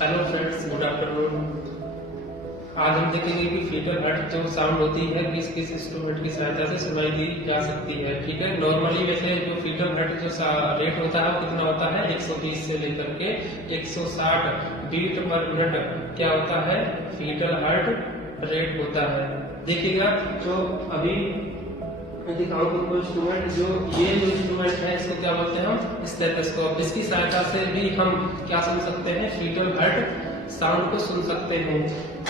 Hello friends, good afternoon. आज हम देखेंगे कि फीटर हर्ट जो साउंड होती है किस किस इंस्ट्रूमेंट की सहायता से सुनाई दी जा सकती है। ठीक है, नॉर्मली वैसे जो फीटर हर्ट जो रेट होता है वो कितना होता है, 120 से लेकर के 160 बीट पर मिनट क्या होता है, फीटर हर्ट रेट होता है। देखिएगा जो अभी मैं दिखाऊं तुमको इंस्ट्रूमेंट, जो ये जो इंस्ट्रूमेंट है इसको क्या बोलते हैं हम, स्टेथोस्कोप। इसकी सहायता से भी हम क्या सुन सकते हैं, फीटर हर्ट साउंड को सुन सकते हैं।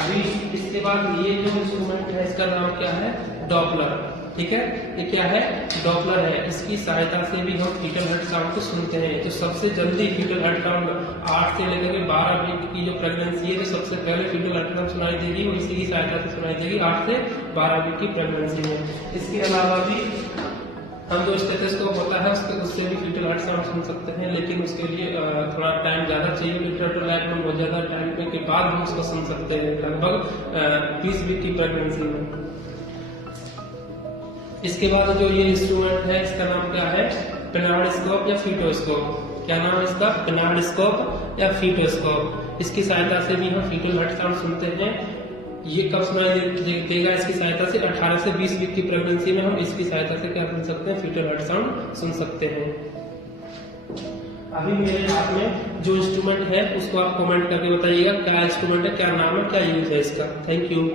अभी इसके बाद ये जो इंस्ट्रूमेंट है इसका नाम क्या है, डॉपलर। ठीक है, ये क्या है, डॉपलर है। इसकी सहायता से भी हम फीटर हर्ट साउंड को सुनते हैं। तो सबसे जल्दी फीटर हर्ट साउंड 8 से लेकर के 12 बीट की जो प्रेगनेंसी है, जो सबसे पहले फीटर हर्ट साउंड सुनाई देगी वो इसी की सहायता से सुनाई देगी 8 से 12 बीट की प्रेगनेंसी में। इसके अलावा भी हम जो स्टेथोस्कोप होता है उससे भी फीटर हर्ट साउंड सुन सकते हैं, लेकिन उसके लिए थोड़ा टाइम ज़्यादा चाहिए। लीटर टू लाइफ में बहुत ज़्यादा टाइम के बाद हम उसको सुन सकते हैं, लगभग 20 वीक की प्रेगनेंसी में। इसके बाद जो ये इंस्ट्रूमेंट है इसका नाम क्या है, पेनार्डस्कोप या फीटोस्कोप। क्या नाम है इसका, पेनार्डस्कोप या फीटोस्कोप। इसकी सहायता से भी हम फीटर हर्ट साउंड सुनते हैं। ये कब सुनाई देगा, इसकी सहायता से 18 से 20 वीक की प्रेगनेंसी में हम इसकी सहायता से क्या सुन सकते हैं, फीटर हर्ट साउंड सुन सकते हैं। अभी मेरे हाथ में जो इंस्ट्रूमेंट है उसको आप कमेंट करके बताइएगा क्या इंस्ट्रूमेंट है, क्या नाम है, क्या यूज है इसका। Thank you.